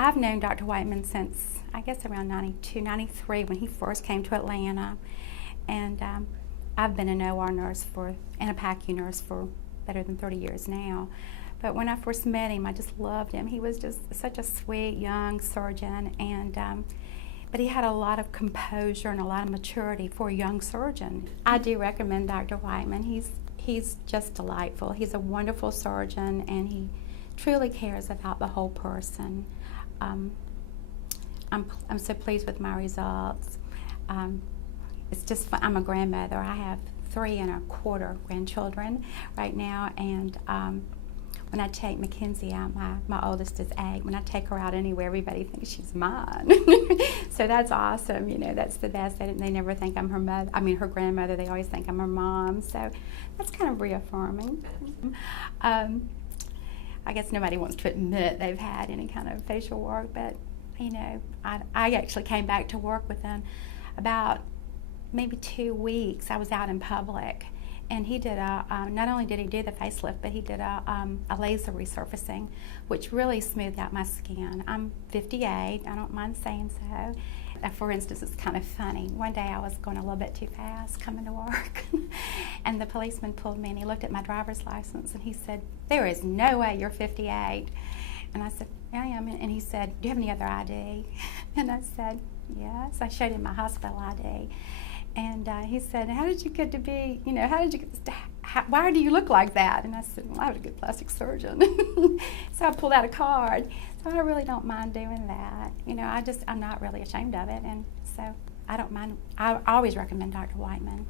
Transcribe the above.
I've known Dr. Whiteman since, I guess, around 92, 93 when he first came to Atlanta. And I've been an OR nurse and a PACU nurse for better than 30 years now. But when I first met him, I just loved him. He was just such a sweet young surgeon, and but he had a lot of composure and a lot of maturity for a young surgeon. I do recommend Dr. Whiteman. He's just delightful. He's a wonderful surgeon, and he truly cares about the whole person. I'm so pleased with my results. It's just fun. I'm a grandmother. I have 3 1/4 grandchildren right now, and when I take Mackenzie out, my oldest is 8. When I take her out anywhere, everybody thinks she's mine. So that's awesome. You know, that's the best. They never think I'm her mother. I mean, her grandmother. They always think I'm her mom. So that's kind of reaffirming. I guess nobody wants to admit they've had any kind of facial work, but you know, I actually came back to work within about maybe 2 weeks. I was out in public, and he did not only did he do the facelift, but he did a laser resurfacing, which really smoothed out my skin. I'm 58, I don't mind saying so. For instance, it's kind of funny. One day I was going a little bit too fast coming to work, and the policeman pulled me, and he looked at my driver's license, and he said, "There is no way you're 58. And I said, "Yeah, I am." And he said, "Do you have any other ID?" And I said, "Yes." I showed him my hospital ID. And he said, "How did you get to be, you know, how did you get this, why do you look like that?" And I said, "Well, I was a good plastic surgeon." So I pulled out a card. So I really don't mind doing that. You know, I'm not really ashamed of it. And so I don't mind. I always recommend Dr. Whiteman.